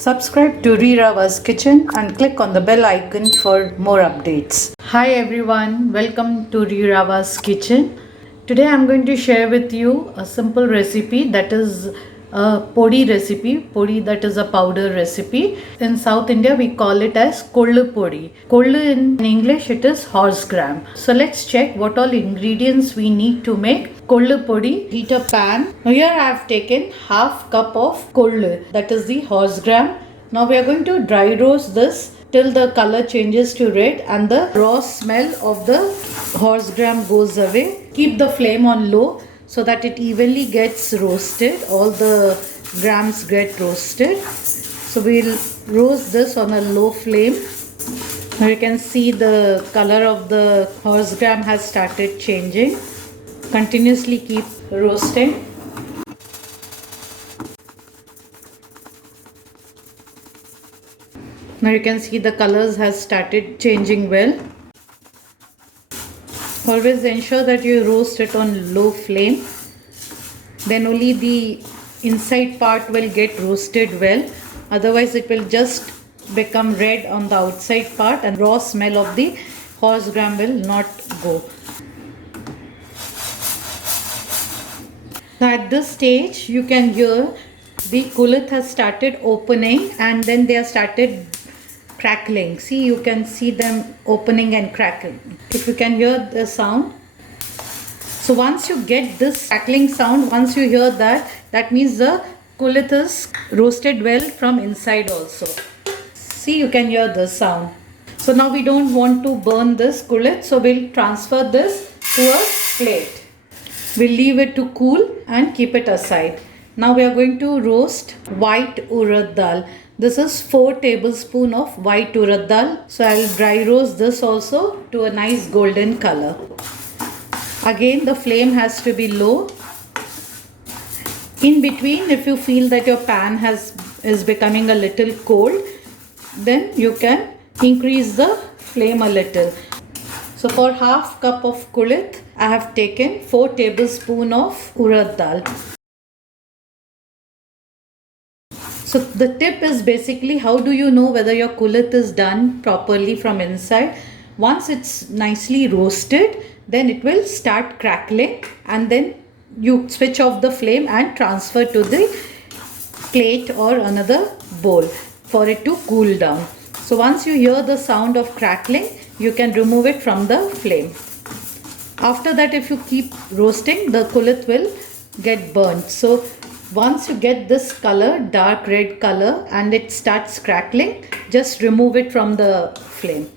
Subscribe to Rirava's kitchen and click on the bell icon for more updates. Hi everyone, welcome to Rirava's kitchen. Today I'm going to share with you a simple recipe that is a podi recipe. Podi, that is a powder recipe. In South India we call it as Kollu Podi. Kollu in English it is horse gram. So let's check what all ingredients we need to make Kollu Podi. Heat a pan. Now here I have taken half cup of kollu, that is the horse gram. Now we are going to dry roast this till the color changes to red and the raw smell of the horse gram goes away. Keep the flame on low so that it evenly gets roasted. All the grams get roasted. So we'll roast this on a low flame. Now you can see the color of the horse gram has started changing. Continuously keep roasting. Now you can see the colors has started changing well. Always ensure that you roast it on low flame. Then only the inside part will get roasted well. Otherwise it will just become red on the outside part and raw smell of the horse gram will not go. Now at this stage you can hear the Kuleeth has started opening and then they have started crackling. See, you can see them opening and crackling. If you can hear the sound. So once you get this crackling sound, once you hear that, that means the Kuleeth is roasted well from inside also. See, you can hear the sound. So now we don't want to burn this Kuleeth, so we'll transfer this to a plate. We'll leave it to cool and keep it aside. Now we are going to roast white Urad Dal. This is 4 tablespoons of white Urad Dal. So I will dry roast this also to a nice golden color. Again the flame has to be low. In between, if you feel that your pan is becoming a little cold, then you can increase the flame a little. So for half cup of Kuleeth, I have taken 4 tablespoons of Urad Dal. So the tip is basically how do you know whether your Kuleeth is done properly from inside. Once it's nicely roasted, then it will start crackling and then you switch off the flame and transfer to the plate or another bowl for it to cool down. So once you hear the sound of crackling, you can remove it from the flame. After that, if you keep roasting, the Kuleeth will get burnt. So once you get this color, dark red color, and it starts crackling, just remove it from the flame.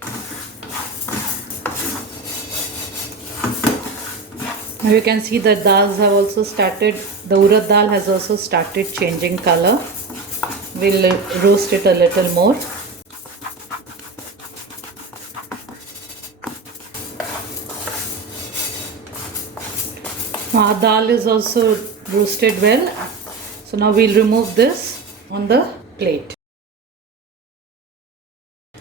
Now you can see the dals have also started, the Urad Dal has also started changing color. We'll roast it a little more. Now dal is also roasted well. So now we'll remove this on the plate.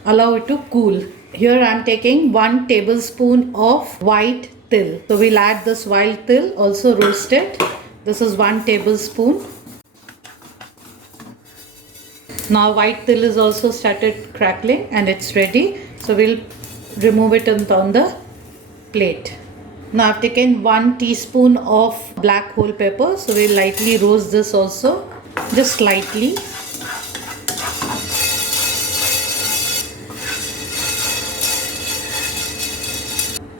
Allow it to cool. Here I am taking 1 tablespoon of white til. So we'll add this white til also roasted. This is 1 tablespoon. Now white til is also started crackling and it's ready. So we'll remove it on the plate. Now I've taken 1 teaspoon of black whole pepper. So we'll lightly roast this also. Just lightly.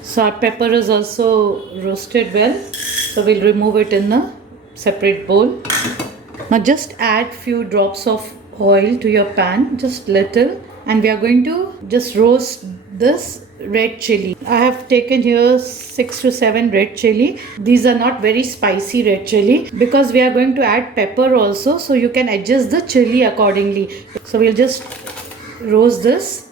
So our pepper is also roasted well. So we'll remove it in a separate bowl. Now just add few drops of oil to your pan. Just little. And we are going to just roast this red chilli. I have taken here 6 to 7 red chilli. These are not very spicy red chilli because we are going to add pepper also, so you can adjust the chilli accordingly. So we'll just roast this.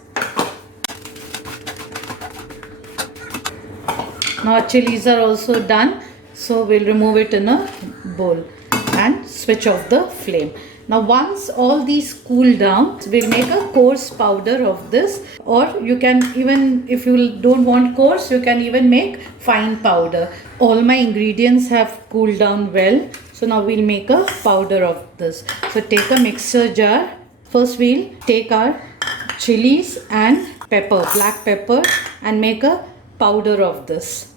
Now our chilies are also done, so we'll remove it in a bowl and switch off the flame. Now once all these cool down, we'll make a coarse powder of this, or you can even, if you don't want coarse, you can even make fine powder. All my ingredients have cooled down well, so now we'll make a powder of this. So take a mixer jar First we'll take our chilies and pepper, black pepper, and make a powder of this.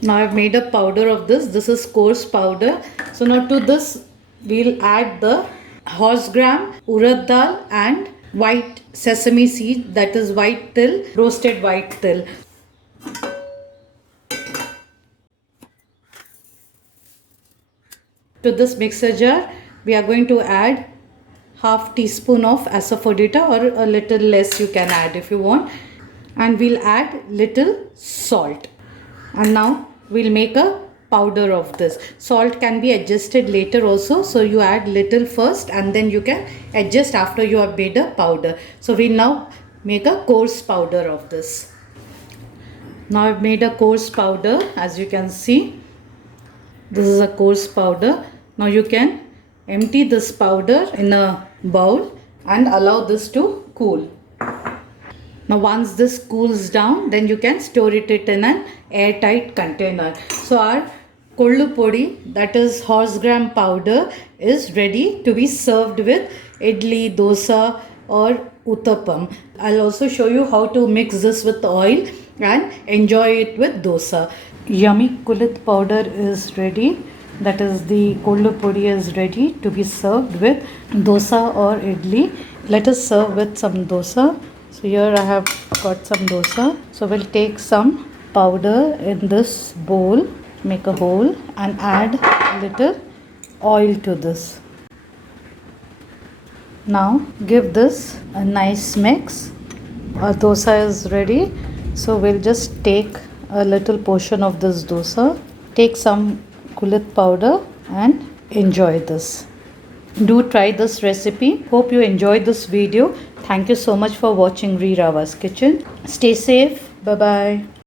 Now I've made a powder of this. This is coarse powder. So now to this we'll add the horse gram, urad dal and white sesame seed, that is white till, roasted white till. To this mixer jar we are going to add half teaspoon of Asafoetida, or a little less you can add if you want, and we'll add little salt. And now we'll make a powder of this. Salt can be adjusted later also, so you add little first and then you can adjust after you have made a powder. So we'll now make a coarse powder of this. Now I've made a coarse powder, as you can see. This is a coarse powder. Now you can empty this powder in a bowl and allow this to cool. Now once this cools down, then you can store it in an airtight container. So our Kollu Podi, that is horse gram powder, is ready to be served with idli, dosa or uttapam. I'll also show you how to mix this with oil and enjoy it with dosa. Yummy Kuleeth powder is ready. That is, the Kollu Podi is ready to be served with dosa or idli. Let us serve with some dosa. So here I have got some dosa. So we'll take some powder in this bowl, make a hole and add a little oil to this. Now give this a nice mix. Our dosa is ready. So we'll just take a little portion of this dosa, take some Kuleeth powder and enjoy this. Do try this recipe. Hope you enjoyed this video. Thank you so much for watching Rirava's Kitchen. Stay safe. Bye bye.